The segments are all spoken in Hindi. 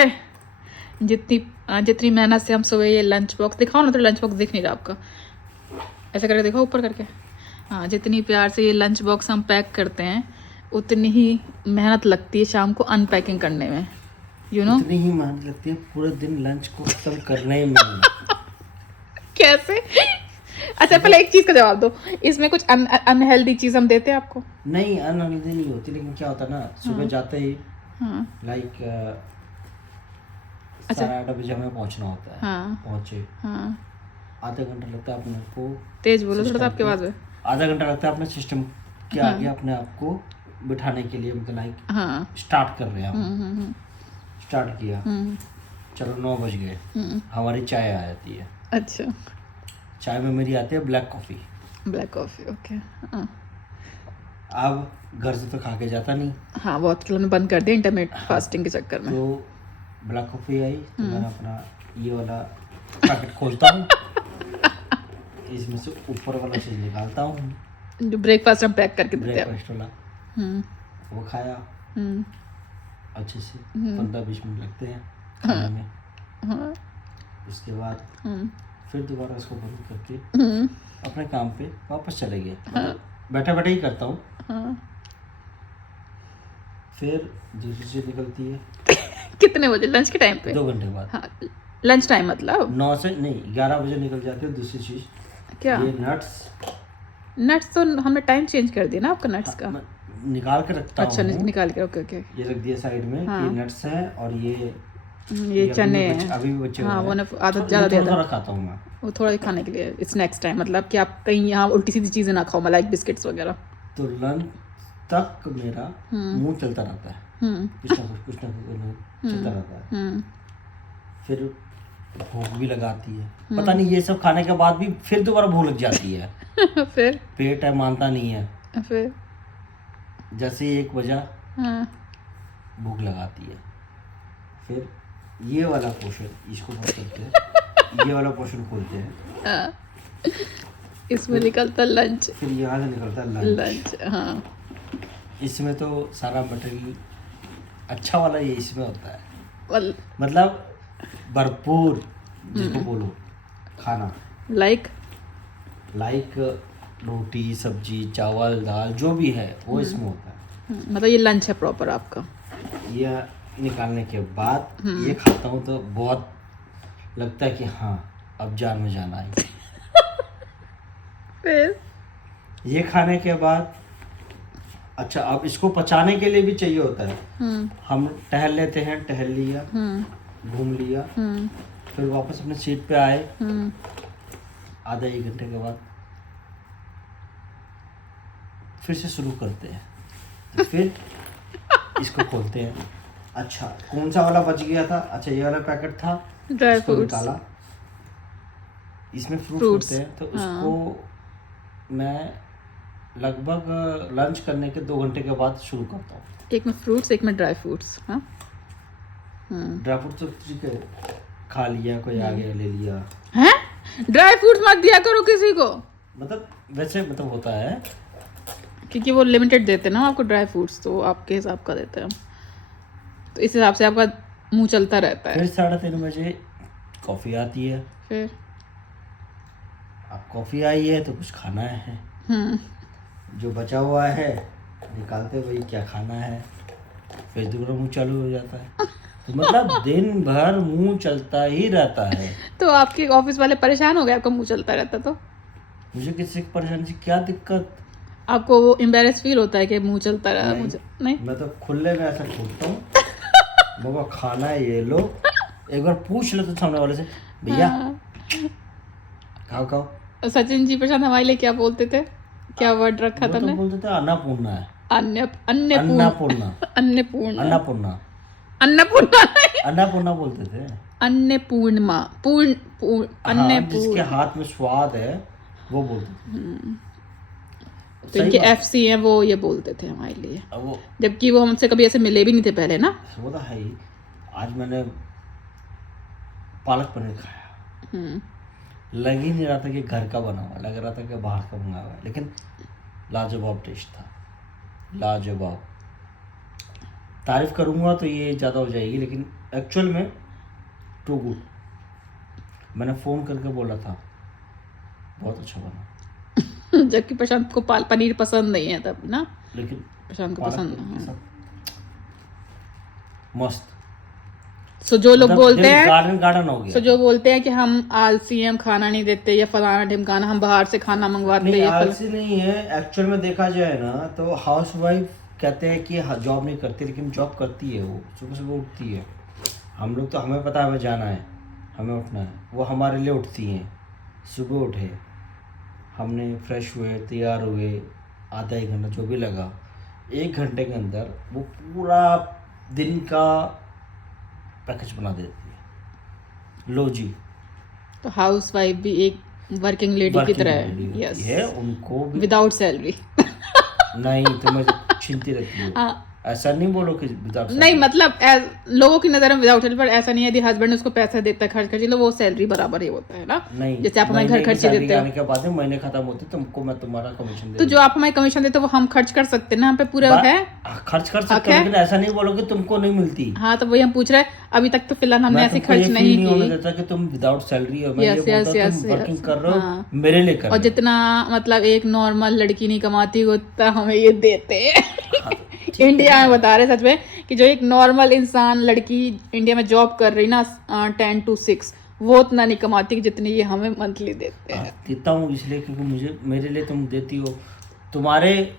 पता है जितनी मेहनत से हम सुबह ये लंच बॉक्स, दिखाओ ना, तो लंच बॉक्स दिख नहीं रहा आपका, ऐसा करके देखो ऊपर करके। हाँ, जितनी प्यार से ये लंच बॉक्स हम पैक करते हैं उतनी ही मेहनत लगती है शाम को अनपैकिंग करने में, यू नो। उतनी ही मेहनत लगती है पूरे दिन लंच को खत्म करने में। कैसे? अच्छा पहले एक चीज का जवाब दो, इसमें कुछ अनहेल्दी चीज हम देते हैं आपको? नहीं, अनहेल्दी नहीं होती, लेकिन क्या होता है ना, सुबह जाते ही हाँ लाइक अच्छा 8:30 बजे हमें पहुंचना होता है। हाँ पहुंचे हाँ, आधा घंटा लगता है अपने को, तेज बोलो थोड़ा सा, सिस्टम आपके पे आवाज में। आधा घंटा लगता है अपने सिस्टम के हाँ आगे अपने आप को बिठाने के लिए, मतलब लाइक हाँ स्टार्ट कर रहे हैं हम। हम्म, स्टार्ट किया, चलो 9 बज गए, हमारी चाय आ जाती है। अच्छा चाय में मेरी आती है black coffee. Black coffee, okay. हाँ अब घर से तो खा के जाता नहीं, हाँ, बहुत हमने बंद कर दिया इंटरमीडिएट फास्टिंग के चक्कर में। तो ब्लैक कॉफ़ी आई तो मैंने अपना ये वाला पैकेट खोलता हूँ, इसमें से ऊपर वाला चीज़ निकालता हूँ, जो ब्रेकफास्ट हम पैक करके देते हैं। ब्रेकफास्ट वाला, हम्म वो खाया हम्म अच्छे से। 15-20 मिनट लगते हैं खाने में। हाँ उसके बाद फिर दोबारा उसको बंद करके हम्म, अपने काम पे वापस चले गए। मतलब बैठे बैठे ही करता हूँ। हाँ। फिर दूसरी चीज़ निकलती है कितने बजे? लंच के टाइम पे? 2 घंटे बाद। हाँ, लंच टाइम मतलब 9 से नहीं 11 बजे निकल जाती है दूसरी चीज़, क्या? ये नट्स। नट्स तो हमने टाइम चेंज कर दिया ना आपका नट्स का। मैं निकाल के रखता अच्छा हूँ, निकाल के, ओके ओके। ये रख दिया साइड में हाँ। कि नट्स हैं, और ये ये चने अभी भी हैं। अभी भी बच्चे हाँ, हुए वो हैं। ना आदत ज़्यादा थोड़ा देता थोड़ा खाता हूँ मैं। वो थोड़ा ही खाने के लिए स्नैक्स टाइम, मतलब कि आप कहीं यहाँ उल्टी सीधी चीज़ें ना खाओ, लाइक बिस्किट्स वगैरह। तो लंच तक मेरा मुंह चलता रहता है, कुछ ना कुछ चलता रहता है। फिर भूख भी लगाती है, पता नहीं ये सब खाने के बाद भी फिर दोबारा भूख लग जाती है। फिर पेट है मानता नहीं है। फिर जैसे ही 1 बजा हाँ भूख लगाती है। फिर ये वाला पोर्शन इसको बंद करते हैं, ये वाला पोर्शन खोलते हैं, हाँ। इसमें निकलता लंच। फिर यहाँ से निकलता है लंच। लंच हाँ। इसमें तो सारा मटेरियल अच्छा वाला ये इसमें होता है, वल मतलब भरपूर जिसको बोलो खाना, लाइक लाइक रोटी सब्जी चावल दाल जो भी है वो इसमें होता है। मतलब ये लंच है प्रॉपर आपका। ये निकालने के बाद ये खाता हूँ तो बहुत लगता है कि हाँ अब जान में जान आई। फिर ये खाने के बाद अच्छा, अब इसको पचाने के लिए भी चाहिए होता है। हम टहल लेते हैं, टहल लिया, घूम लिया, फिर वापस अपने सीट पे आए, आधा 1 घंटे के बाद फिर से शुरू करते हैं। तो फिर इसको खोलते हैं, अच्छा कौन सा वाला बच गया था, अच्छा ये वाला पैकेट था, ड्राई इसको फ्रूट्स। निकाला, इसमें फ्रूट्स फ्रूट्स, होते हैं, तो उसको मैं लगभग लंच करने के 2 घंटे के बाद शुरू करता हूँ। एक में फ्रूट्स, एक में ड्राई फ्रूट्स। हाँ ड्राई फ्रूट तो ठीक है, खा लिया, कोई आ गया ले लिया। हैं? ड्राई फ्रूट्स मत दिया करो किसी को, मतलब वैसे मतलब होता है क्योंकि वो लिमिटेड देते हैं ना आपको ड्राई फ्रूट्स, तो आपके हिसाब का देते हैं, तो इस हिसाब से आपका मुंह चलता रहता है। फिर 3:30 बजे कॉफ़ी आती है। फिर अब कॉफ़ी आई है तो कुछ खाना है, जो बचा हुआ है निकालते भाई क्या खाना है, फिर दूसरा मुंह चालू हो जाता है। तो मतलब दिन भर मुंह चलता ही रहता है। तो आपके ऑफिस वाले परेशान हो गए आपका मुंह चलता रहता तो? मुझे किसी की परेशानी से क्या दिक्कत, आपको वो एम्बेरस फील होता है कि मुंह चलता रहा? नहीं, मुझे नहीं। मैं तो खुले में ऐसा खोलता हूँ, बाबा खाना है ये लो, एक बार पूछ ले तो सामने वाले से, भैया खाओ खाओ। सचिन जी प्रशांत हमारे लिए क्या बोलते थे, क्या वर्ड रखा वो था तो ने? बोलते थे अन्नपूर्णा है, अन्नपूर्णा। अन्नपूर्णा, अन्नपूर्णा अन्नपूर्णा, अन्नपूर्णा नहीं, अन्नपूर्णा बोलते थे। अन्नपूर्णा, पूर्ण पूर्ण हाँ, जिसके अन्नपूर्ण। हाथ में स्वाद है वो बोलते थे। तो सही इनके बात। एफसी हैं, वो ये बोलते थे हमारे लिए, अब वो जबकि वो हमसे कभी ऐसे मिले भी नहीं थे पहले ना। तो है ही। आज मैंने पालक पनीर खाया, लग ही नहीं रहा था कि घर का बना हुआ, लग रहा था कि बाहर का मंगाया हुआ है, लेकिन लाजवाब टेस्ट था, लाजवाब। तारीफ करूँगा तो ये ज़्यादा हो जाएगी, लेकिन एक्चुअल में टू गुड। मैंने फ़ोन करके बोला था बहुत अच्छा बना, जबकि प्रशांत को पनीर पसंद नहीं है तब ना, लेकिन प्रशांत को पालक पसंद के है। साथ मस्त। सो जो लोग बोलते हैं, गार्डन गार्डन हो गया। सो जो बोलते हैं कि हम आलसी हैं, हम खाना नहीं देते या फलाना ढिमकाना, हम बाहर से खाना मंगवाते नहीं, हैं, आलसी नहीं है। एक्चुअल में देखा जाए ना तो हाउस वाइफ कहते हैं कि जॉब नहीं करती, लेकिन जॉब करती है। वो सुबह सुबह उठती है। हम लोग तो हमें पता है हमें जाना है, हमें उठना है, वो हमारे लिए उठती हैं। सुबह उठे, हमने फ्रेश हुए, तैयार हुए, आधा एक घंटा जो भी लगा, 1 घंटे के अंदर वो पूरा दिन का पैकेज बना देती है। लो जी, तो हाउस वाइफ भी एक वर्किंग लेडी की वर्किंग तरह लेडी है। होती यस, है, उनको भी विदाउट सैलरी। नहीं, तुम्हें छीनती रहती हो। हाँ, ऐसा नहीं बोलो कि विदाउट नहीं मतलब लोगों की नजर में विदाउट सैलरी, पर ऐसा नहीं है। यदि हस्बैंड उसको पैसा देता है खर्च खर्ची, तो वो सैलरी बराबर ही होता है ना। नहीं, जैसे आप हमें घर महीने की खर्ची सैलरी देते हो, आने के बाद में महीने खत्म होते तुमको मैं तुम्हारा कमीशन दे तो जो आप हमें कमीशन देते हो वो हम खर्च कर सकते हैं ना, हम पे पूरा है। खर्च कर सकते हो, लेकिन ऐसा नहीं बोलो कि तुमको नहीं मिलती। हाँ, तो वही हम पूछ रहे हैं। अभी तक तो फिलहाल हमने मैं ऐसे तुमको ये खर्च फील नहीं नहीं होने की। देता कि तुम विदाउट सैलरी हो। मैं Yes, ये बोलता yes, हूँ yes, तुम वर्किंग yes. कर रहे हो, हाँ। मेरे लिए कर और रहे हो। जितना मतलब एक नॉर्मल लड़की नहीं कमाती उतना हमें ये देते हैं। हाँ, ठीक इंडिया है में ना। बता रहे सच में कि जो एक नॉर्मल इंसान लड़की इंडिया में जॉब कर रही ना 10 to 6, वो उतना नहीं कमाती कि जितनी ये हमें मंथली देते हैं। देता हूँ इसलिए क्योंकि मुझे मेरे लिए तुम देती हो। तुम्हारे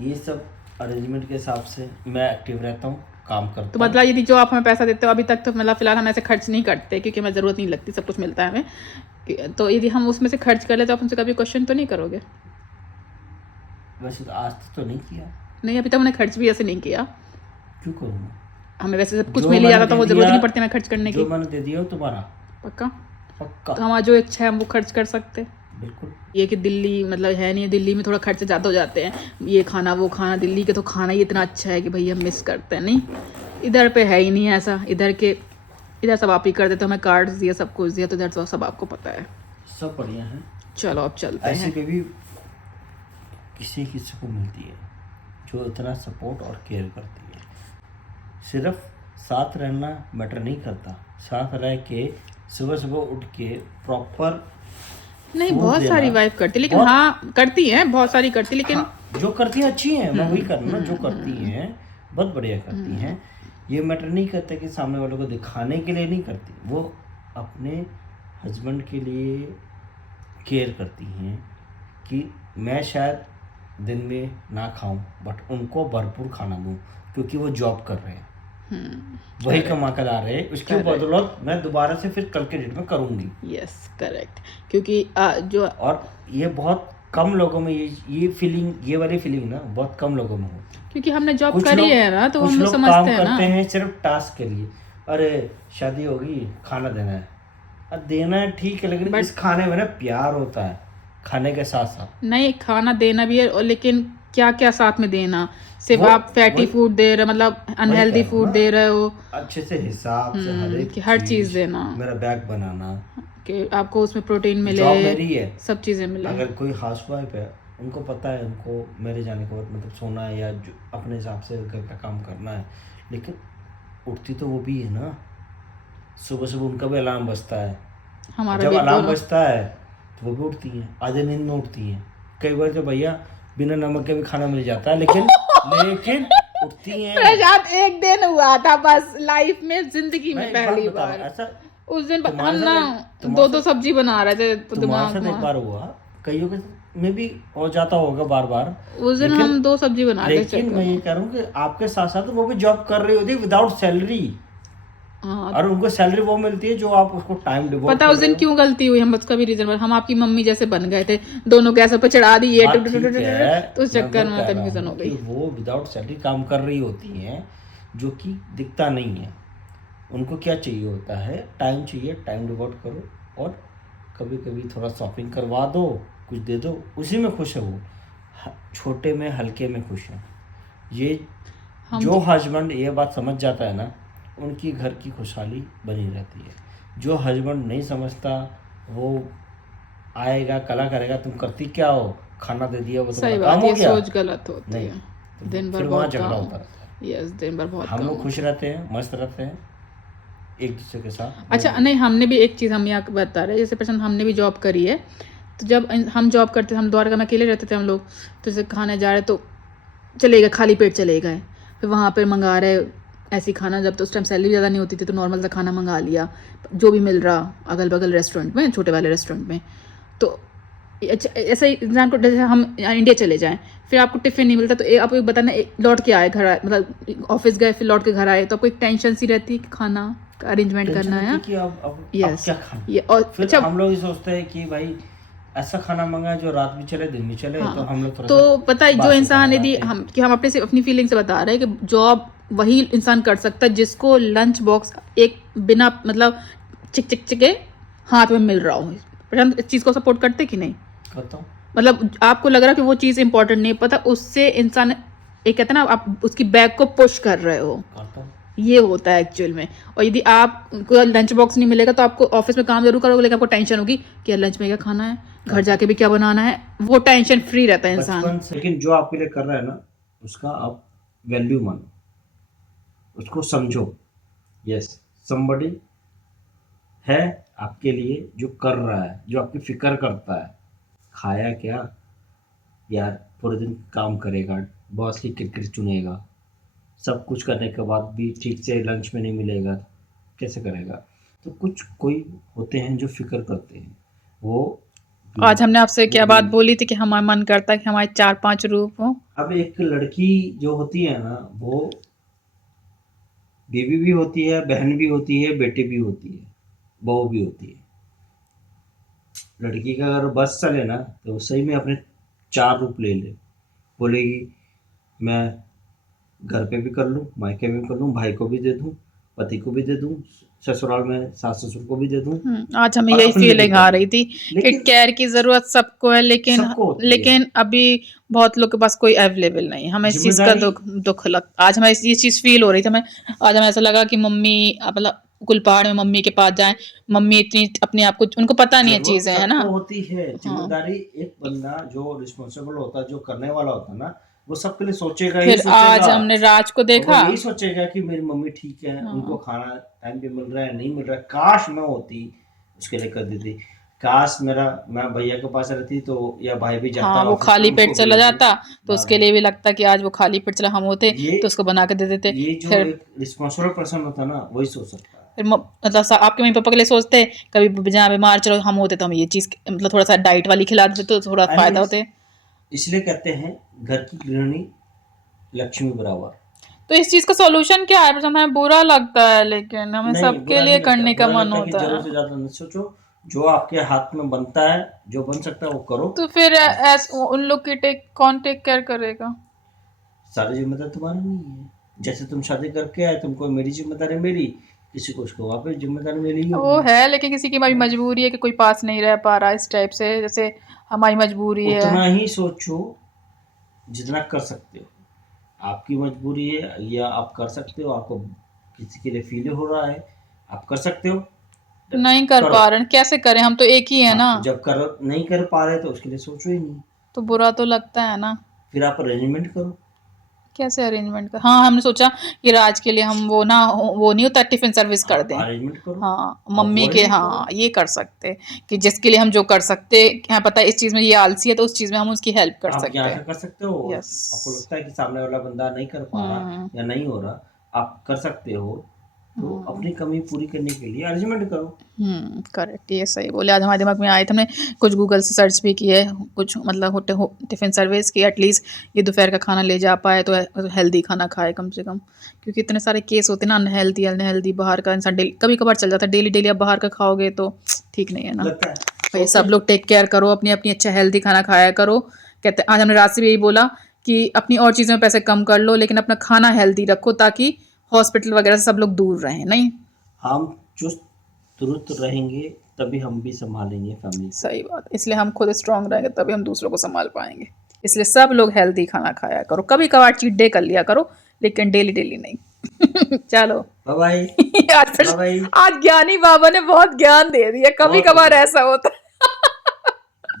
ये सब अरेंजमेंट के हिसाब से मैं एक्टिव रहता हूँ, काम तो करता हूँ। मतलब यदि जो आप हमें पैसा देते हो अभी तक, तो मतलब फिलहाल हम ऐसे खर्च नहीं करते क्योंकि हमें ज़रूरत नहीं लगती, सब कुछ मिलता है हमें। तो यदि हम उसमें से खर्च कर ले तो आप हमसे कभी क्वेश्चन तो नहीं करोगे? वैसे तो आज तक तो नहीं किया। नहीं, अभी तक हमने खर्च भी ऐसे नहीं किया। क्यों करूँगा? हमें वैसे सब कुछ जो मिल ही मैंने जाता, तो दे वो जरूरत दिया- नहीं पड़ती हमें खर्च करने की। जो मैंने दे दिया हो तुम्हारा पक्का? पक्का। तो हमारा जो इच्छा है हम वो खर्च कर सकते हैं। बिल्कुल। ये कि दिल्ली मतलब है नहीं, दिल्ली में थोड़ा खर्चे ज़्यादा हो जाते हैं, ये खाना वो खाना। दिल्ली के तो खाना ही इतना अच्छा है कि भैया मिस करते हैं। नहीं, इधर पे है ही नहीं ऐसा। इधर सब आप ही कर देते हो, हमें कार्ड्स दिया, सब कुछ दिया, तो इधर तो सब आपको पता है। सब बढ़िया है। चलो अब चलते ऐसी हैं। बेबी किसी किसी को मिलती है जो इतना सपोर्ट और केयर करती है। सिर्फ साथ रहना मैटर नहीं करता, साथ रह के सुबह सुबह उठ के प्रॉपर नहीं, food बहुत देना। सारी वाइफ करती, लेकिन बहुत- हाँ करती हैं, बहुत सारी करती, लेकिन हाँ, जो करती हैं अच्छी हैं, मैं वही करना जो करती हैं बहुत बढ़िया करती हैं। ये मैटर नहीं करता कि सामने वालों को दिखाने के लिए नहीं करती, वो अपने हस्बैंड के लिए केयर करती हैं कि मैं शायद दिन में ना खाऊं बट उनको भरपूर खाना दूं, क्योंकि वो जॉब कर रहे हैं, वही कमा कर ला रहे हैं। उसकी बदौलत मैं दोबारा से फिर कल के डेट में करूंगी। Yes, correct. क्योंकि जो और ये बहुत कम लोगों में ये फीलिंग, ये वाली फीलिंग ना बहुत कम लोगों में होती है। क्योंकि हमने जॉब कुछ करी लोग- है ना, तो कुछ हम लोग लोग समझते काम हैं ना। करते हैं सिर्फ टास्क के लिए। अरे शादी होगी, खाना देना है। अब देना है ठीक है, लेकिन इस खाने में ना प्यार होता है, खाने के साथ साथ। नहीं, खाना देना भी है, और लेकिन क्या क्या साथ में देना। सिर्फ वो- आप फैटी फूड दे रहे हो, मतलब अनहेल्दी कह रहा हूँ फूड ना। दे रहे हो, अच्छे से हिसाब से हर एक कि हर चीज़ देना, मेरा बैग बनाना। कि आपको उसमें प्रोटीन मिले, जॉब मेरी है, सब चीज़ें मिले। अगर कोई हाउस वाइफ है उनको पता है उनको मेरे जाने के बाद मतलब सोना है या जो अपने हिसाब से घर का काम करना है, लेकिन उठती तो वो भी है ना। सुबह सुबह उनका भी अलार्म बजता है। हमारा जब भी अलार्म दोनों- बजता है तो वो भी उठती हैं, आधे नींद में उठती हैं। कई बार तो भैया बिना नमक के भी खाना मिल जाता है, लेकिन उठती हैं। प्रशांत, एक दिन हुआ था बस लाइफ में, जिंदगी में मैं एक बात पहली बता रहा बार। हूँ, ऐसा उस दिन तुम्हारे हम साथ ना एक- तुम्हारे दो सब्जी बना रहे थे, तो तुम्हारे दिमाग साथ एक में बार हुआ, कईयों के में भी हो जाता होगा बार बार। उस दिन हम 2 सब्जी बना रहे थे। लेकिन मैं ये कह रहा हूँ कि आपके साथ साथ वो भी जॉब कर रही होती है विदाउट सैलरी, हाँ, और उनको सैलरी वो मिलती है जो आप उसको टाइम डिवोट पता उस दिन क्यों गलती हुई, हम उसका भी रीजन, हम आपकी मम्मी जैसे बन गए थे, दोनों गैसों पे चढ़ा दी, तो उस चक्कर में कंफ्यूजन हो गई। वो विदाउट सैलरी काम कर रही होती हैं, जो कि दिखता नहीं है। उनको क्या चाहिए होता है, टाइम चाहिए, टाइम डिवोट करो, और कभी कभी थोड़ा शॉपिंग करवा दो, कुछ दे दो, उसी में खुश है वो। छोटे में हल्के में खुश है। ये जो हस्बैंड ये बात समझ जाता है ना, उनकी घर की खुशहाली बनी रहती है। जो हस्बैंड नहीं समझता, वो आएगा कला करेगा, तुम करती क्या हो, खाना दे दिया, वो सही तुम्हारा काम बात, हो ये गया। सोच गलत होती नहीं, है। तो दिन भर फिर वहाँ बहुत झगड़ा काम। होता रहता है। यस, दिन भर बहुत हम कम लोग खुश रहते हैं, मस्त रहते हैं एक दूसरे के साथ। अच्छा नहीं, हमने भी एक चीज़ हम यहाँ बता रहे हैं, जैसे पर्सन हमने भी जॉब करी है, तो जब हम जॉब करते थे, हम द्वारका में अकेले रहते थे हम लोग, तो जैसे खाने जा रहे तो चले गए, खाली पेट चले गए, फिर वहाँ पे मंगा रहे ऐसी खाना, जब तो उस टाइम सैलरी ज़्यादा नहीं होती थी तो नॉर्मल सा खाना मंगा लिया जो भी मिल रहा अगल बगल रेस्टोरेंट में, छोटे वाले रेस्टोरेंट में। तो अच्छा ऐसा ही इंसान को, जैसे हम इंडिया चले जाएं, फिर आपको टिफिन नहीं मिलता, तो आप एक बताना, लौट के आए घर आए, मतलब ऑफिस गए फिर लौट के घर आए, तो आपको एक टेंशन सी रहती है कि खाना का अरेंजमेंट टेंशन करना होती है। कि अब यस, क्या खाना। ये और फिर अच्छा हम लोग ये सोचते हैं कि भाई ऐसा खाना मंगाए जो रात भी चले दिन भी चले, तो हाँ, हम लोग थोड़ा तो सा पता है जो बासी इंसान, खाना यदि खाते हैं। हम कि हम अपने से अपनी फीलिंग से बता रहे हैं कि जॉब वही इंसान कर सकता है जिसको लंच बॉक्स एक बिना मतलब चिक चिक चिके हाथ में मिल रहा हो। पर हम इस चीज़ को सपोर्ट करते कि नहीं? करता हूँ। मतलब आपको लग रहा है कि वो चीज़ इंपॉर्टेंट नहीं, पता उससे इंसान एक कहते हैं ना, आप उसकी बैग को पुश कर रहे हो, करता हूँ। ये होता है एक्चुअल में। और यदि आपको लंच बॉक्स नहीं मिलेगा तो आपको ऑफिस में काम जरूर करोगे, लेकिन आपको टेंशन होगी कि यार लंच में क्या खाना है, घर जाके भी क्या बनाना है, वो टेंशन फ्री रहता है इंसान। बचपन से, लेकिन जो आपके लिए कर रहा है ना उसका आप वैल्यू मानो, उसको समझो। यस, somebody है आपके लिए जो कर रहा है, जो आपकी फिक्र करता है। खाया क्या यार, पूरे दिन काम करेगा, बॉस की किरकिर चुनेगा, सब कुछ करने के बाद भी ठीक से लंच में नहीं मिलेगा, कैसे करेगा। तो कुछ कोई होते हैं जो फिक्र करते हैं, वो आज हमने आपसे क्या बात वो- बोली थी कि हमारा मन करता है कि हमारे 4-5 रूप हो। अब एक लड़की जो होती है ना, वो बीवी भी होती है, बहन भी होती है, बेटी भी होती है, बहू भी होती है। लड़की का अगर बस चले ना तो वो सही में अपने 4 रूप ले ले। बोलेगी मैं घर पे भी कर लूँ, मायके में भी कर लूँ, भाई को भी दे दूँ, पति को भी दे दूँ, ससुराल में सास ससुर को भी दे दूँ, आज हमें और यही अपने लिए भी फीलिंग कर आ लूँ। रही थी कि लेकिन केयर की जरूरत सबको है, लेकिन सबको होती है। अभी बहुत लोग के पास कोई अवेलेबल नहीं है। हमें इस चीज का जिम्मेदारी दुख लग, आज हमें ये चीज फील हो रही थी हमें। आज हमें ऐसा लगा कि मम्मी मतलब कुलपहाड़ में मम्मी के पास जाएं, मम्मी इतनी अपने आप को, उनको पता नहीं है जरूरत चीजें, है ना। सबको होती है। हाँ, जिम्मेदारी एक बंदा जो रिस्पॉन्सिबल होता है, जो करने वाला होता है ना, वो सबके लिए सोचेगा ही फिर आज सोचेगा। हमने राज को और वो देखा। यही सोचेगा कि मेरी मम्मी ठीक है, उनको हाँ, खाना टाइम पे मिल रहा है, नहीं मिल रहा है। काश मैं होती, उसके लिए कर देती। काश मैं भैया के पास रहती तो, या भाई भी जाता हाँ, वो ऑफिस तो खाली पेट उनको भी चला देती। जाता तो ना उसके लिए भी लगता कि आज वो खाली पेट चला, हम होते ये तो उसको बना के दे देते। ये जो फिर एक रिस्पॉन्सिबल पर्सन होता है ना, वही सोच सकता है। फिर मतलब आपके मम्मी पापा के लिए सोचते, कभी जहाँ बीमार चलो हम होते तो हम ये चीज़ मतलब थोड़ा सा डाइट वाली खिला देते तो थोड़ा फायदा एनीवेज, होते। इसलिए कहते हैं घर की गृहिणी लक्ष्मी बराबर। तो इस चीज़ का सॉल्यूशन क्या है? बस हमें बुरा लगता है, लेकिन हमें नहीं, सबके बुरा लिए नहीं लगता। करने का बुरा मन लगता है कि होता है। जरूरत से ज्यादा नहीं सोचो। जो आपके हाथ में बनता है, जो बन सकता है वो करो। तो फिर उन लोग की कौन टेक केयर करेगा? सारी जिम्मेदारी तुम्हारी नहीं है। जैसे तुम शादी करके आए, तुमको मेरी जिम्मेदारी मेरी, किसी को उसको वापस जिम्मेदारी मेरी ही वो होगी। है, लेकिन किसी की भी मजबूरी है कि कोई पास नहीं रह पा रहा इस टाइप से, जैसे हमारी मजबूरी है। उतना ही सोचो जितना कर सकते हो। आपकी मजबूरी है या आप कर सकते हो, आपको किसी के लिए फील हो रहा है, आप कर सकते हो, नहीं कर करो। पा रहे हैं, कैसे करें, हम तो एक ही है हाँ, ना। जब कर नहीं कर पा रहे तो उसके लिए सोचो ही नहीं। तो बुरा तो लगता है ना। फिर आप अरेंजमेंट करो। कैसे अरेंजमेंट कर, हाँ हमने सोचा कि राज के लिए हम वो ना, वो नहीं होता टिफिन सर्विस कर दें। अरेंजमेंट करो। हाँ, आप वो मम्मी के, अरेंज करो। हाँ ये कर सकते कि जिसके लिए हम जो कर सकते हैं, पता है इस चीज में ये आलसी है तो उस चीज में हम उसकी हेल्प कर आप सकते यहाँ से हैं। कर सकते हो। यस। आपको लगता है कि सामने वाला बंदा नहीं कर पा रहा हम्म। या नहीं हो रहा, आप कर सकते हो, तो अपनी कमी पूरी करने के लिए अरेंजमेंट करो। करेक्ट, ये सही बोले। आज हमारे दिमाग में आए थे, हमने कुछ गूगल से सर्च भी किए, कुछ मतलब टिफिन सर्विस की, एटलीस्ट ये दोपहर का खाना ले जा पाए तो हेल्दी खाना खाए कम से कम, क्योंकि इतने सारे केस होते हैं ना अनहेल्दी अनहेल्दी, बाहर का इंसान डेली कभी कभार चल जाता है, डेली डेली आप बाहर का खाओगे तो ठीक नहीं है ना। लगता है भाई ओके। सब लोग टेक केयर करो, अपनी अपनी अच्छा हेल्दी खाना खाया करो। कहते आज हमने रात से भी यही बोला कि अपनी और चीज़ों में पैसे कम कर लो, लेकिन अपना खाना हेल्दी रखो ताकि हॉस्पिटल वगैरह से सब लोग दूर रहें। नहीं, हम चुस्त दुरुस्त रहेंगे तभी हम भी संभालेंगे फैमिली को। सही बात, इसलिए हम खुद स्ट्रांग रहेंगे तभी हम दूसरों को संभाल पाएंगे। इसलिए सब लोग हेल्दी खाना खाया करो, कभी कभार चीट डे कर लिया करो, लेकिन डेली डेली नहीं। चलो। Bye bye. आज फिर बाय बाय। आज ज्ञानी बाबा ने बहुत ज्ञान दे दिया, कभी बहुत हो कभार गया, ऐसा होता है।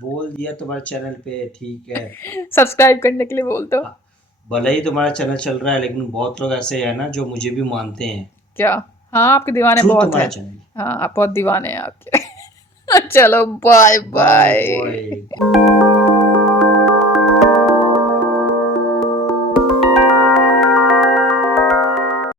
बोल दिया तुम्हारे चैनल पे, ठीक है। सब्सक्राइब करने के लिए बोल दो। हाँ, भले ही तुम्हारा चैनल चल रहा है, लेकिन बहुत लोग ऐसे हैं ना जो मुझे भी मानते हैं क्या? हाँ, आपके दीवाने थ्रू बहुत तुम्हारा हैं। चैनल। हाँ, आप बहुत दीवाने हैं आपके। चलो बाय बाय बाय। बाय।